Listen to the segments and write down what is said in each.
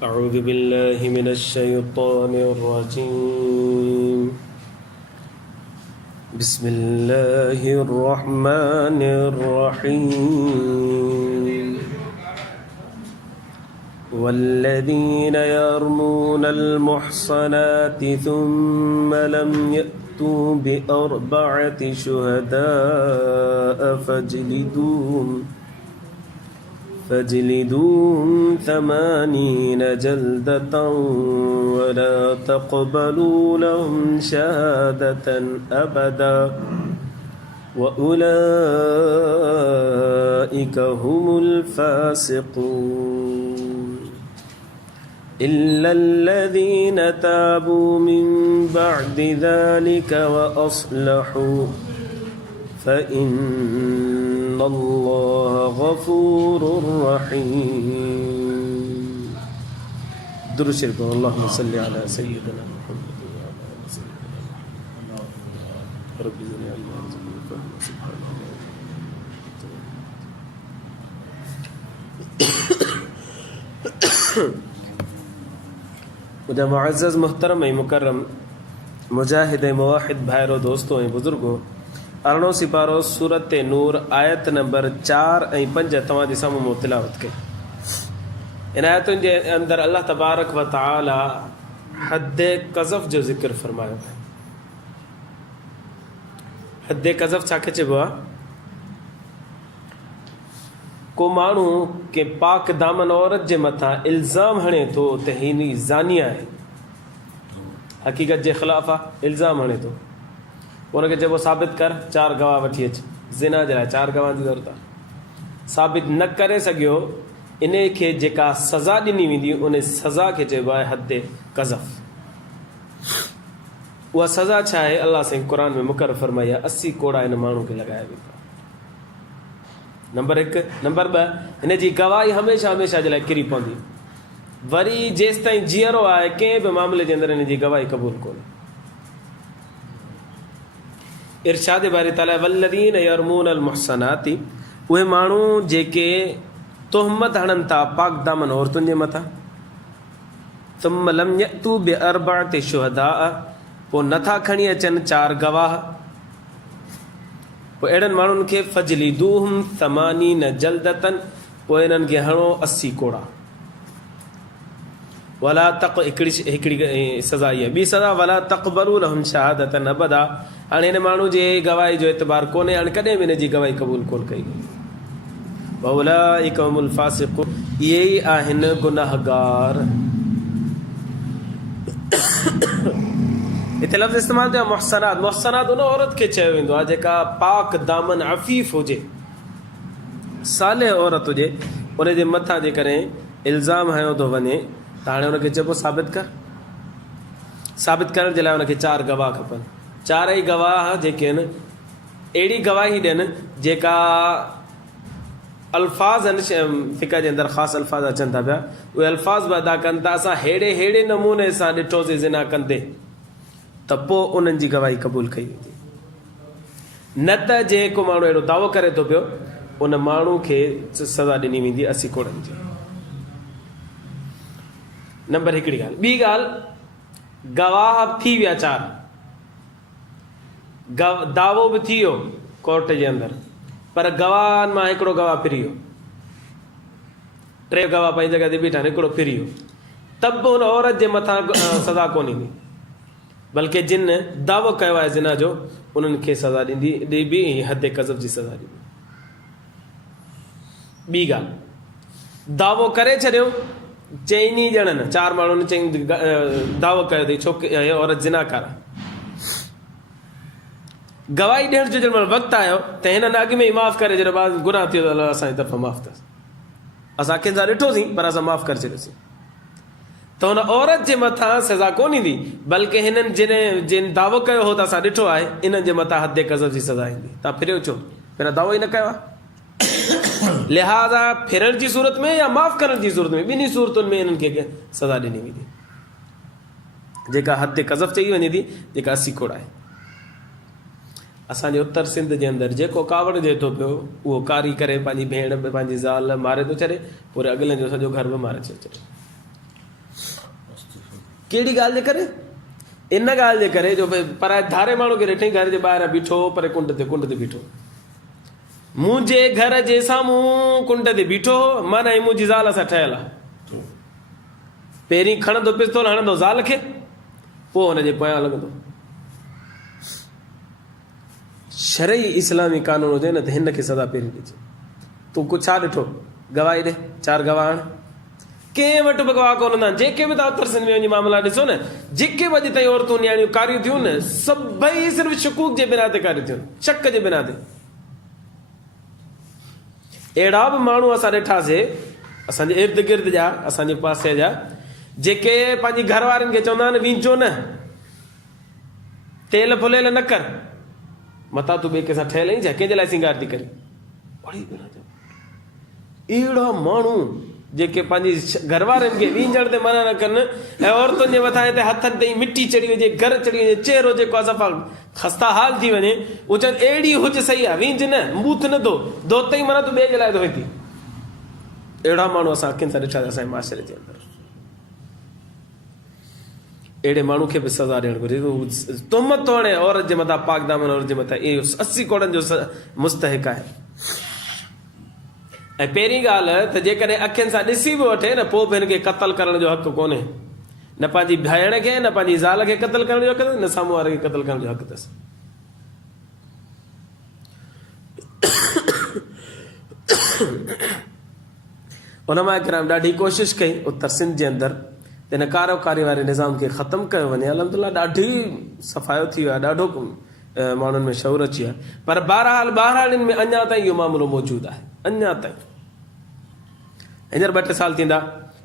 أعوذ بالله من الشيطان الرجيم. بسم الله الرحمن الرحيم. والذين يرمون المحصنات ثم لم يأتوا بأربعة شهداء فاجلدوهم 80 جلدة ولا تقبلوا لهم شهادة أبدا وأولئك هم الفاسقون إلا الذين تابوا من بعد ذلك وأصلحوا فإن الله غفور رحيم. درود شریف اللهم صل على سيدنا محمد وعلى آل سيدنا محمد رب زدني علما وارزقني فهما سبحان الله. मुझे मुअज़्ज़ज़ मुहतरम ऐं मुकर्रम मुजाहिद ऐं मुवाहिद भाइरो दोस्तों ऐं बुज़ुर्गो, 18 सिपारो सूरत नूर आयत नंबर 4 ऐं 5 तव्हांजे साम्हूं मूं तिलावत कई. इन आयतुनि जे अंदरि अल्लाह तबारक व तआला हद क़ज़फ़ जो ज़िक्र फरमायो आहे. हद क़ज़फ़ छाखे चइबो आहे? को माण्हू के पाक दामन औरत जे मथां इल्ज़ाम हणे थो त हिन ज़ानिया आहे, हक़ीक़त जे ख़िलाफ़ आहे, इल्ज़ाम हणे थो. उनखे चइबो साबित कर, 4 गवाह वठी अच. ज़िना जे लाइ 4 गवाह जी ज़रूरत आहे. साबित न करे सघियो, इन खे जेका सज़ा ॾिनी वेंदी उन सज़ा खे चइबो आहे हद क़ज़फ़. उहा सज़ा छा आहे? अल्लाह साईं क़ुर में मुक़ररु फरमाई आहे, 80 कोड़ा हिन माण्हू खे लॻाया वेंदा. नंबर 1. नंबर 2, हिन जी गवाही हमेशह हमेशह जे लाइ किरी पवंदी. वरी जेसि ताईं जीअरो आहे कंहिं बि मामले जे अंदरि हिन जी गवाही क़बूल कोन्हे. इरशाद बारी ताला वल्लज़ीन यरमून अलमुहसनाति, उहे माण्हू जेके तोहमत हणनि था पाक दामन औरतुनि जे मथां. सुम्म लम यअतू बिअरबअति शुहदाअ, पोइ नथा खणी अचनि 4 गवाह. पोइ अहिड़नि माण्हुनि खे फजलिदूहुम 80 जल्दतन, पोइ इन्हनि खे हणो 80 कोड़ा. वला तक हिकिड़ी सज़ा इहा. ॿी सज़ा वला तक़बलू लहुम शहादतन अबदा. हाणे हिन माण्हू जे गवाही जो एतबार कोन्हे, हाणे कॾहिं बि हिन जी गवाही क़बूल कोन कई. वउलाइका हुमुल फासिक़ून, इहे ई आहिनि गुनाहगार. हिते लफ़्ज़ इस्तेमालु थियो आहे मुहसनात. मुहसनात उन औरत खे चयो वेंदो आहे जेका पाक दामन अफ़ीफ़ हुजे, सालिह औरत हुजे. उनजे मथां जेकॾहिं इल्ज़ाम हयो थो वञे त हाणे हुनखे चइबो साबित कर. साबित करण जे लाइ हुनखे 4 गवाह खपनि. 4 ई गवाह जेके आहिनि अहिड़ी गवाही ॾियनि जेका अल्फाज़ आहिनि, फ़िक़ह जे अंदरि ख़ासि अल्फाज़ अचनि था पिया, उहे अल्फाज़ बि अदा कनि था असां अहिड़े नमूने सां ॾिठोसीं ज़िना कंदे, त पोइ उन्हनि जी गवाही क़बूल कई वेंदी. न त जेको माण्हू अहिड़ो दावो करे थो पियो, उन माण्हू खे सज़ा ॾिनी वेंदी 80 कोड़नि जी. नंबर हिकिड़ी ॻाल्हि. ॿी ॻाल्हि, गवाह थी विया 4, दावो बि थी वियो कोर्ट जे अंदरि, पर गवाहनि मां हिकिड़ो गवाह फिरी वियो. 3 गवाह पंहिंजी जॻह ते बीठा आहिनि, हिकिड़ो फिरी वियो. त बि हुन औरत जे मथां सज़ा कोन ईंदी, बल्कि जिन दावो कयो आहे ज़िना जो उन्हनि खे सज़ा ॾिबी, हद क़ज़फ़ जी सज़ा ॾिबी. ॿी ॻाल्हि, दावो करे छॾियो 4 ॼणनि, 4 माण्हुनि चई दावो कयो अथई छोकिरी औरत ज़िनाकार. गवाही ॾियण जो जॾहिं वक़्तु आयो त हिननि अॻु में ई माफ़ु करे छॾियो, बाद गुनाह थियो त अलाह असांजी तरफ़ां माफ़ु अथसि, असां कंहिंसां ॾिठोसीं पर असां माफ़ु करे छॾियोसीं. त हुन औरत जे मथां सज़ा कोन ईंदी, बल्कि हिननि जिन दावो कयो हो त असां ॾिठो आहे, इन्हनि जे मथां हद क़ज़फ़ जी सज़ा ईंदी. तव्हां फिरियो छो? पहिरियों दावो ई न कयो आहे. लिहाज़ा फिरण जी सूरत में या माफ़ु करण जी सूरत में, ॿिन्ही सूरतुनि में इन्हनि खे सज़ा ॾिनी वेंदी, जेका हद क़ज़फ़ चई वञे थी, जेका 80 कोड़ा आहे. असांजे उत्तर सिंध जे अंदरि जेको कावड़ जे थो पियो उहो कारी करे पंहिंजी भेण पंहिंजी ज़ाल मारे थो छॾे, पूरे अॻिले जो सॼो घर बि मारे थो छॾे. कहिड़ी ॻाल्हि जे करे? इन ॻाल्हि जे करे जो भई पर धारे माण्हू खे ॾिठईं घर जे ॿाहिरां बीठो पर कुंड ते बीठो, मुंहिंजे घर जे साम्हूं कुंड ते बीठो माना ही मुंहिंजी ज़ाल सां ठहियल आहे। पहिरीं खणंदो पिस्तौल हणंदो ज़ाल खे, पोइ हुनजे पोयां लॻंदो। शरई इस्लामी कानून हुजे न त हिन खे सज़ा पहिरीं ॾिजे। तूं कुझु छा ॾिठो? गवाही ॾे, 4 गवाह आण। कंहिं वटि बि गवाह कोन हूंदा आहिनि। जेके बि तव्हां उत्तर सिंध में वञी मामला ॾिसो न, जेके बि अॼु ताईं औरतूं न्याणियूं कारियूं थियूं न, सभई सिर्फ़ु शकूक जे बिना ते कारियूं थियूं, शक जे बिना ते। अहिड़ा बि माण्हू असां ॾिठासीं असांजे इर्द गिर्द जा, असांजे पासे जा, जेके पंहिंजी घर वारनि खे चवंदा आहिनि वींचो न, तेल फुलियल न कर, मथां तूं ॿिए कंहिंसां ठहियल आहीं छा, कंहिंजे लाइ सिंगार थी करे? अहिड़ा माण्हू जेके पंहिंजी घर वारनि खे वींझण ते मना न कनि ऐं औरतुनि जे मथां हिते हथनि ते मिटी चढ़ी वञे, घर चढ़ी वञे, चहिरो जेको आहे सफ़ा खस्ता हाल थी वञे, उहो चवनि अहिड़ी हुज सही आहे, वींझ न, बूथ न धो, धोतई माना तूं ॿिए जे लाइ धोए थी। अहिड़ा माण्हू असां अखियुनि सां ॾिठा असांजे माशरे जे अंदरि। अहिड़े माण्हू खे बि सज़ा ॾियणु घुरिजे। तुहमत थो हणे औरत जे मथां, पाक दामन औरत जे मथां, इहो 80 कोड़नि जो मुस्तहिक आहे। ऐं पहिरीं ॻाल्हि त जेकॾहिं अखियुनि सां ॾिसी बि वठे न, पोइ बि हिनखे क़तल करण जो हक़ कोन्हे, न पंहिंजी भेण खे, न पंहिंजी ज़ाल खे क़तल करण जो हक़ अथसि, न साम्हूं वारे खे क़तल करण जो हक़ अथसि। उलमा किराम ॾाढी कोशिशि कई उत्तर सिंध जे अंदरि त हिन कारोकारी वारे निज़ाम खे ख़तमु कयो वञे। अल्हम्दुलिल्लाह ॾाढी सफ़ायो थी वियो आहे, ॾाढो माण्हुनि में शऊर अची वियो आहे, पर बहरहाल इन में अञा ताईं इहो मामिलो मौजूदु आहे, अञा ताईं। हींअर 2-3 साल थींदा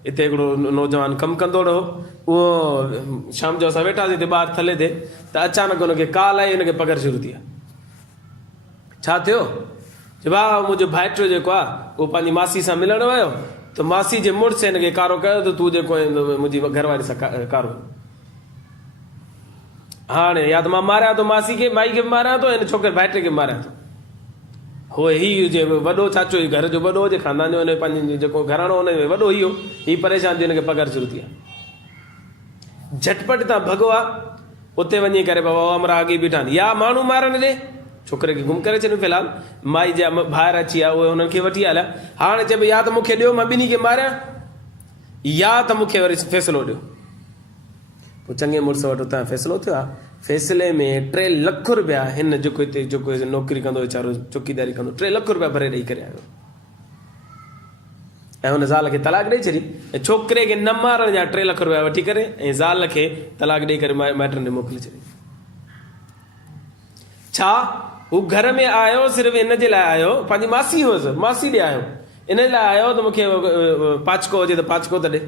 हिते हिकिड़ो नौजवान कमु कंदो रहो, उहो शाम जो असां वेठासीं हिते ॿाहिरि थले ते, त अचानक हुनखे कॉल आई, हुनखे पघर शुरू थी आहे। छा थियो? चए भाउ मुंहिंजो भाइटियो जेको आहे उहो पंहिंजी मासी सां मिलणु वियो, त मासी जे मुड़ुस हिनखे कारो कयो त तूं जेको मुंहिंजी घरवारी सां कारो। हाणे या त मां मारियां थो मासी खे, माई खे बि मारियां थो, हिन छोकिरे भाइटे खे बि मारियां थो। हो ही हुजे वॾो चाचो, घर जो वॾो हुजे, ख़ानदान जो हुन पंहिंजो जेको घराणो हुन में वॾो इहो, हीउ परेशान थियो, हिनखे पघार शुरू थी आहे। झटपट तां भॻो आहे, उते वञी करे बाबा अमरा अॻी बीठा आहिनि, या माण्हू मारण ॾे, छोकिरे खे गुम करे छॾियो। फ़िलहाल माई जा ॿाहिरि अची विया, उहे हुननि खे वठी हलिया। हाणे चए भई या त मूंखे ॾियो, मां ॿिन्ही खे मारियां, या त मूंखे वरी फ़ैसिलो ॾियो। पोइ चङे मुड़ुस वटि उतां फ़ैसिलो थियो आहे। फ़ैसिले में 3 लख रुपया हिन जेको हिते जेको नौकिरी कंदो वीचारो, चौकीदारी कंदो, 3 लख रुपया भरे ॾेई करे आयो ऐं हुन ज़ाल खे तलाक ॾेई छॾी। ऐं छोकिरे खे न मारण जा 3 लख रुपया वठी करे ऐं ज़ाल खे तलाक ॾेई करे माइटनि ॾे मोकिले छॾी। छा हू घर में आयो सिर्फ़ु इन जे लाइ आयो, पंहिंजी मासी हुअसि, मासी ॾे आयो, इन लाइ आयो त मूंखे पाचको हुजे त पाचको त ॾे।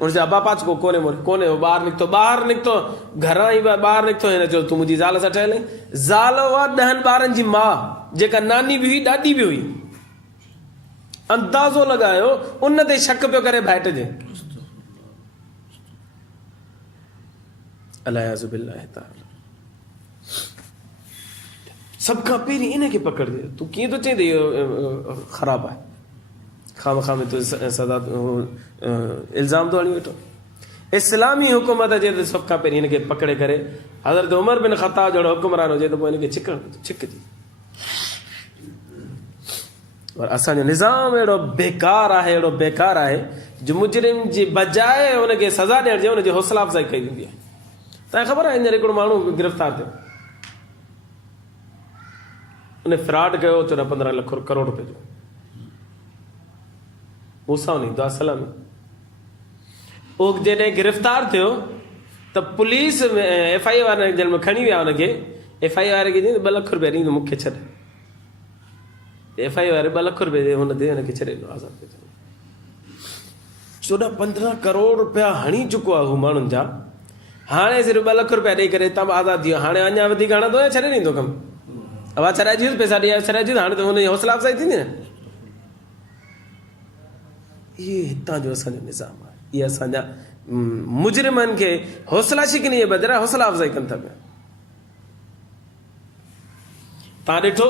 हुनजे अबा पाचको कोन्हे, कोन्हे, ॿाहिरि निकितो, घरां ई ॿाहिरि निकितो, हिन चयो तूं मुंहिंजी ज़ाल सां ठहियल आहीं। ज़ाल हुआ 10 ॿारनि जी माउ, जेका नानी बि हुई, ॾाॾी बि हुई। अंदाज़ो लॻायो उन ते शक पियो करे भाइट जे। अलायाज़ु बिल्लाह ताला। सभ खां पहिरीं इन खे पकड़जे। तूं कीअं थो चईं त इहो ख़राबु आहे, खामखा में तूं सदा इल्ज़ाम थो हणी वेठो। इस्लामी हुकूमत जे त सभ खां पहिरीं हिन खे पकड़े करे, हज़रत उमर बिन ख़त्ताब जहिड़ो हुकुमरान हुजे त पोइ हिन खे छिकजी। और असांजो निज़ाम अहिड़ो बेकार आहे, अहिड़ो बेकार आहे जो मुजरिम जी बजाए हुनखे सज़ा ॾियण जे हुनजी हौसला अफ़ज़ाई कई वेंदी आहे। तव्हांखे ख़बर आहे हींअर हिकिड़ो माण्हू गिरफ़्तार थियो, उन फ्रॉड कयो 14-15 लख करोड़ रुपए जो। मूसा सलाम उहो जॾहिं गिरफ़्तार थियो त पुलिस FIA वारे जेल में खणी विया हुनखे। FIA वारे खे चई 2 लख रुपया ॾींदो मूंखे छॾ। FIA वारे 2 लख रुपए हुन ते हुनखे छॾे ॾिनो आज़ादु कयो। 14-15 करोड़ रुपया हणी चुको आहे हू माण्हुनि जा। हाणे सिर्फ़ु 2 लख रुपया ॾेई करे तव्हां आज़ादु थी वियो। हाणे अञा वधीक हणंदो या छॾे ॾींदो कमु? आवाज़ छॾाइजी पैसा ॾेई छॾाइजी, हाणे त हुनजी हौसला अफ़ज़ाई थींदी न। इहे हितां जो असांजो निज़ाम आहे। इहे असांजा मुजरिमनि खे हौसला शिकनी जे बदिरां हौसला अफ़ज़ाई कनि था पिया। तव्हां ॾिठो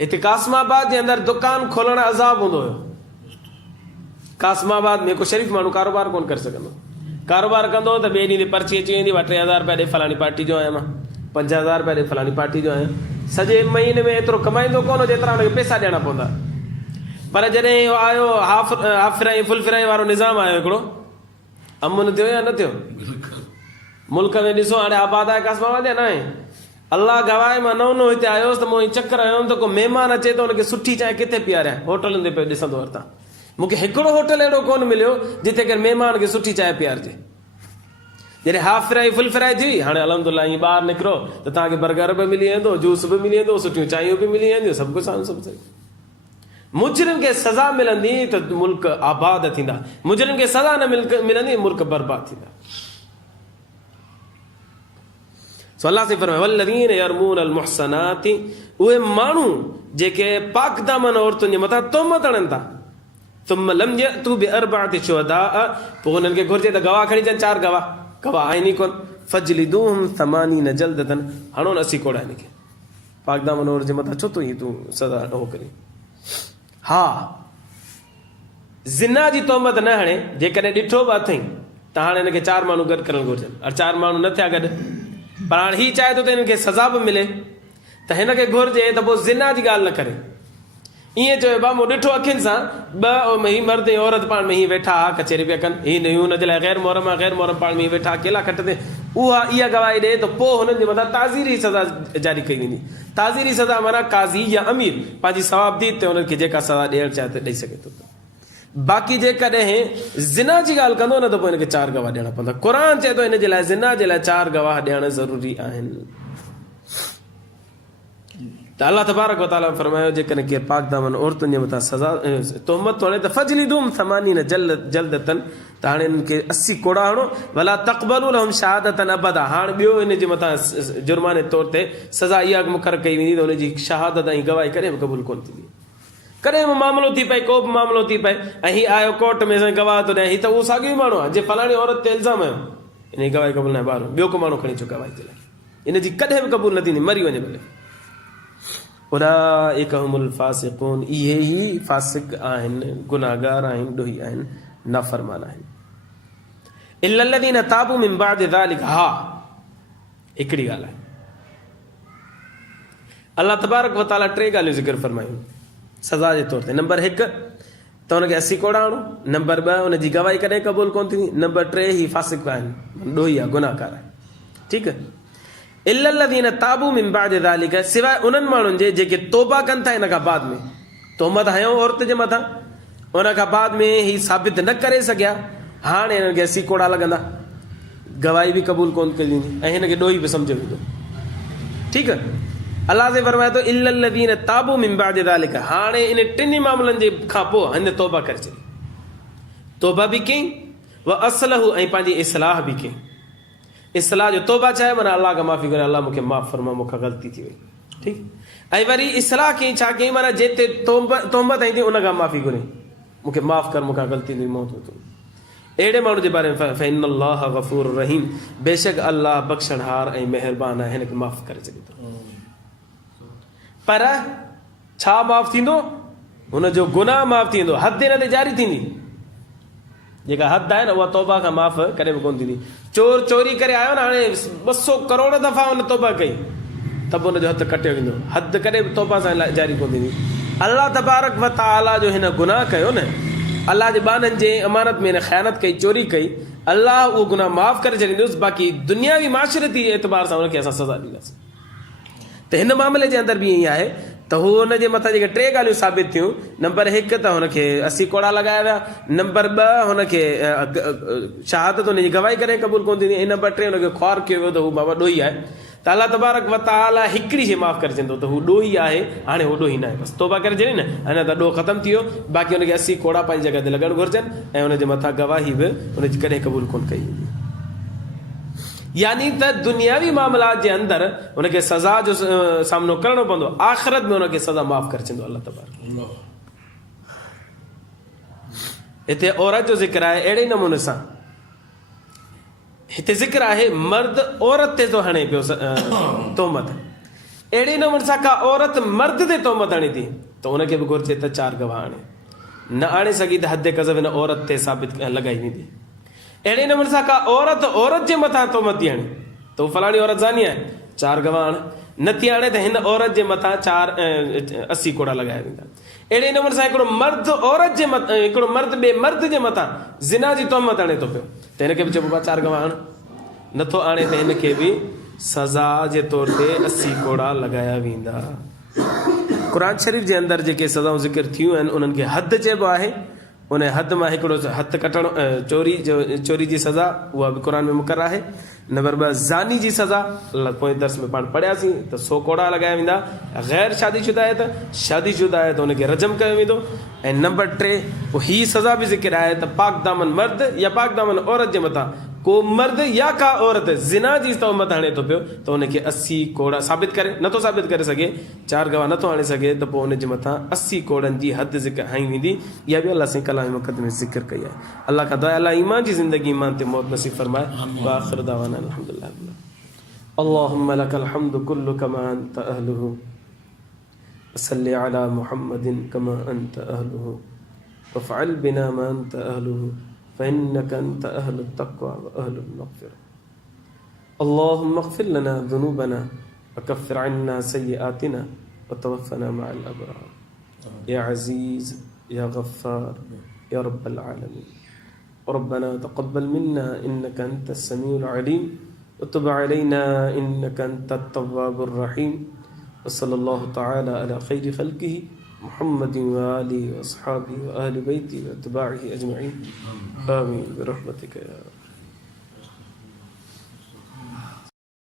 हिते कासमाबाद जे अंदरि दुकान खोलण अज़ाब हूंदो हुयो। कासमाबाद में को शरीफ़ माण्हू कारोबार कोन करे सघंदो। कारोबार कंदो त ॿिए ॾींहं ते पर्ची अची वेंदी, 3000 रुपया ॾे फलाणी पार्टी जो आहियां मां, 5000 रुपया ॾे फलाणी पार्टी जो आहियां। सॼे महीने में एतिरो कमाईंदो कोन जेतिरा हुनखे पैसा ॾियणा पवंदा। पर जॾहिं आयो हाफ फ्राई फुल फ्राई वारो निज़ाम आयो हिकिड़ो, अमन थियो या न थियो? मुल्क में ॾिसो हाणे आबाद आहे कासमाबाद या न आहे? अल्लाह गवाए, मां नओं हिते आयोसि त मूं चकर आयो त को महिमान अचे त हुनखे सुठी चांहि किथे पीआरियां, होटलनि ते पियो ॾिसंदो वरिता। मूंखे हिकिड़ो होटल अहिड़ो कोन मिलियो जिते करे महिमान खे सुठी चांहि पीआरिजे। जॾहिं हाफ फ्राई फुल फ्राई थी, हाणे अलहमदुलिल्लाह ईअं ॿाहिरि निकिरो त तव्हांखे बर्गर बि मिली वेंदो, जूस बि मिली वेंदो, सुठियूं चांहियूं बि मिली वेंदियूं, सभु कुझु सभु सही। मुजरिम खे सज़ा मिलंदी त मुल्क आबाद थींदा, मुजरिम खे सज़ा न मिलंदी मुल्क बर्बाद थींदा। सो अल्लाह से फरमाए वल्लज़ीन यरमून अलमुहसनाति, उहे माण्हू जेके पाक दामन औरतुनि जे मथां तोहमत हणनि था, तुम लम यअतू बिअरबअति शुहदाअ, पोइ हुननि खे घुर्जे त गवाह खणी अचनि, 4 गवाह आहिनि ई कोन, फजलिदूहुम 80 जल्दतन, हणो 80 कोड़ा हिनखे। पाक दामन औरत जे मथां छो तो ही तूं सज़ा हो करी? हा, ज़िना जी तोहमत न हणे, जेकॾहिं ॾिठो बि अथई त हाणे हिनखे 4 माण्हू गॾु करणु घुरजनि, और 4 माण्हू न थिया गॾु, पर हाणे हीउ चाहे थो त हिनखे सज़ा बि मिले, त हिनखे घुरिजे त पोइ ज़िना जी ॻाल्हि न करे। ईअं चइबो मूं ॾिठो अखियुनि सां, हीउ मर्द ऐं औरत पाण में हीअं वेठा कचेरी पिया कनि, हीउ हुनजे लाइ ग़ैर मुहरम आहे, ग़ैर मुहरम पाण में हीअं वेठा अकेला खट ते, इहा गवाही ॾे त पोइ हुननि जे मथां ताज़ीरी सज़ा जारी कई वेंदी। ताज़ीरी सज़ा माना काज़ी या अमीर पंहिंजी सवाबदीद ते हुनखे जेका सज़ा ॾियणु चाहे त ॾेई सघे थो। बाक़ी जेकॾहिं ज़िना जी ॻाल्हि कंदो न त पोइ हिनखे 4 गवाह ॾियणा पवंदा। क़ुर चए थो हिन जे लाइ ज़िना जे लाइ 4 गवाह ॾियण ज़रूरी आहिनि। त अल्लाह तबारक व तआला फरमायो जेकॾहिं केरु पाक दामन औरतुनि जे मथां सज़ा तोहमत हणे त फजलिदूहुम 80 जल्दतन, त हाणे हिननि खे 80 कोड़ा हणो, वला तक़बलू लहुम शहादतन अबदा, हाणे ॿियो हिन जे मथां जुर्माने तौर ते सज़ा इहा मुक़ररु कई वेंदी त हुनजी शहादत ऐं गवाही कॾहिं बि क़बूल कोन थींदी। कॾहिं बि मामिलो थी पए, को बि मामिलो थी पए, ऐं हीउ आयो कोर्ट में गवाह थो ॾिए, हीउ त उहो साॻियो ई माण्हू आहे जे फलाणी औरत ते इल्ज़ाम आयो, हिन जी गवाही क़बूल न आहे, ॿाहिरि ॿियो को माण्हू खणी अचो गवाही जे लाइ, हिन जी कॾहिं बि क़बूल न थींदी, मरी वञे भले। उलाइका हुमुल फासिकून, इहे ई फासिक आहिनि, गुनाहगार आहिनि, ॾोही आहिनि, नाफ़रमान आहिनि। इल्लल्लज़ीन ताबू मिन बअदि ज़ालिक, हा हिकिड़ी ॻाल्हि आहे, अल्लाह तबारक व तआला 3 ॻाल्हियूं ज़िक्र फरमायूं सज़ा जे तौर ते। नंबर 1 त हुनखे 80 कोड़ा हणो, नंबर 2 हुनजी गवाही कॾहिं क़बूल कोन थींदी, नंबर 3 ही फासिक आहिनि, ॾोही आहे, गुनाहगार आहे। ठीकु आहे। इल्लल्लज़ीन ताबू मिन बअदि ज़ालिक, सिवाय उन्हनि माण्हुनि जे जेके तौबा कनि था हिन खां बाद में, तोहमत हयूं औरत जे मथां, उन खां बाद में ही साबित न करे सघिया, हाणे हिननि खे 80 कोड़ा लॻंदा, गवाही बि क़बूल कोन कई वेंदी ऐं हिनखे ॾोही बि सम्झ वेंदो। ठीकु आहे। अल्लाह से फरमाए थो इल्लल्लज़ीन ताबू मिन बअदि ज़ालिक, हाणे इन 3 मामलनि जे खां पोइ हिन तौबा करे छॾी, तौबा बि कई, व असलहु ऐं पंहिंजी इस्लाह बि कई। इस्लाह जो तौबा चाहे माना अल्लाह खां माफ़ी करे, अल्लाह मूंखे माफ़ फरमा, मूंखां ग़लती थी वई। ठीकु। ऐं वरी इस्लाह कई, छा कई माना जिते तोहमत आई थी उन खां माफ़ी घुरी, मूंखे माफ़ कर, मूंखां ग़लती थी, मौत थी। अहिड़े माण्हू जे बारे में फ़इन्नल्लाह गफ़ूर रहीम, बेशक अल्लाह बख़्शणहार ऐं महिरबान आहे, हिनखे माफ़ करे सघे थो। पर छा माफ़ थींदो? हुनजो गुनाह माफ़ थींदो, हद हिन ते जारी थींदी, जेका हद आहे न उहा तौबा खां माफ़ कॾहिं बि कोन थींदी। चोर चोरी करे आयो न, हाणे 200 करोड़ दफ़ा हुन तौबा कई त बि हुनजो हथु कटियो वेंदो, हद कॾहिं बि तौबा सां जारी कोन थींदी। अल्लाह तबारक व तआला जो हिन गुनाह कयो न, अल्लाह जे बाननि जे अमानत में हिन ख़यानत कई, चोरी कई, अल्लाह उहो गुनाह माफ़ करे छॾींदुसि, बाक़ी दुनियावी माशरती एतबार सां हुनखे असां सज़ा ॾींदासीं। त हिन मामले जे अंदरि बि ईअं आहे त हू हुनजे मथां जेके 3 ॻाल्हियूं साबित थियूं, नंबर 1 त हुनखे 80 कोड़ा लॻाया विया, नंबर 2 हुनखे शहादत हुनजी गवाही करे क़बूल कोन थींदी, ऐं नंबर 3 हुनखे ख्वार कयो वियो त हू बाबा ॾोही आहे। त अल्लाह तबारक व तआला हिकिड़ी शइ माफ़ करे छॾींदो त हू ॾोही आहे, हाणे हू ॾोही न आहे, बसि तौबा करे छॾी न, अञा त ॾोह ख़तमु थी वियो, बाक़ी हुनखे 80 कोड़ा पंहिंजी जॻह ते लॻणु घुरिजनि ऐं हुनजे मथां गवाही बि हुनजी कॾहिं क़बूल कोन कई वेंदी। यानी त दुनियावी मामलात जे अंदरि हुनखे सज़ा जो सामनो करणो पवंदो, आख़िरत में हुनखे सज़ा माफ़ करे छॾींदो अल्लाह तबारक। हिते औरत जो ज़िक्र आहे, अहिड़े नमूने सां हिते ज़िक्र आहे मर्द औरत ते थो हणे पियो तोहमत, अहिड़े नमूने सां का औरत मर्द ते तोहमत हणे थी त हुनखे बि घुरिजे त 4 गवाह आणे, न आणे सघी त हद क़ज़फ़ हिन औरत ते साबित लॻाई वेंदी। अहिड़े नमूने सां का औरत जे मथां तोहमत थी हणे त फलाणी औरत ज़ानी आहे, 4 गवाह आण, नथी आणे त हिन औरत जे मथां 80 कोड़ा लॻाया वेंदा। अहिड़े नमूने सां हिकिड़ो मर्द औरत जे मथां, हिकिड़ो मर्द ॿिए मर्द जे मथां ज़िना जी तोहमत हणे थो पियो त हिनखे बि चइबो आहे 4 गवाह आण, नथो आणे त हिनखे बि सज़ा जे तौर ते 80 कोड़ा लॻाया वेंदा। क़ुरान शरीफ़ जे अंदरि जेके सज़ाऊं ज़िक्र थियूं आहिनि उन्हनि खे हद चइबो आहे। उन हद मां हिकिड़ो हथ कटणु, चोरी जी सज़ा, उहा बि क़ुर में मुक़ररु आहे। नंबर 2 ज़ानी जी सज़ा, पोइ दर्स में पाण पढ़ियासीं त 100 कोड़ा लॻाया वेंदा। ग़ैर शादीशुदा आहे त शादीशुदा आहे त हुनखे रजम कयो वेंदो। ऐं नंबर 3 पोइ हीअ सज़ा बि ज़िक्र आहे त पाक दामन मर्द या पाक दामन औरत जे मथां को मर्द या का औरत ज़िना जी तोहमत हणे थो पियो त हुनखे 80 कोड़ा साबित करे, नथो साबित करे सघे, 4 गवाह नथो आणे सघे त पोइ हुनजे मथां 80 कोड़नि जी हद ज़िक्र हई वेंदी। इहा बि अलाह साईं कलाम मुक़द्दस में ज़िक्र कई आहे। अलाह खां दुआ अलाह ईमान जी ज़िंदगी ईमान ते मौत नसीब फरमाए। आख़िर दावाना अल्हम्दुलिल्लाह। अल्लाहुम्मा लकल हम्दु कुल्लु कमा अंत अहलुहु वसल्लि अला मुहम्मदिन कमा अंत अहलुहु वफ़अल बिना मा अंत अहलुहु फ़इन्नका अंत अहलुत तक़वा व अहलुल मग़फ़िरह। अल्लाहुम्मा अग़फ़िर लना ज़ुनूबना वकफ़िर अन्ना सय्यिआतिना वतवफ़्फ़ना मअल अबरार। या अज़ीज़ या गफ़्फ़ार या रब्बल आलमीन। रब्बना तक़ब्बल मिन्ना इन्नका अंतस समीउल अलीम वतुब अलैना इन्नका अंतत तव्वाबुर रहीम। वसल्लल्लाहु तआला अला खैरि ख़ल्क़िही मुहम्मदिन व आलिहि व अस्हाबिहि व अहलि बैतिहि व अत्बाइहि अजमईन। आमीन बिरहमतिका या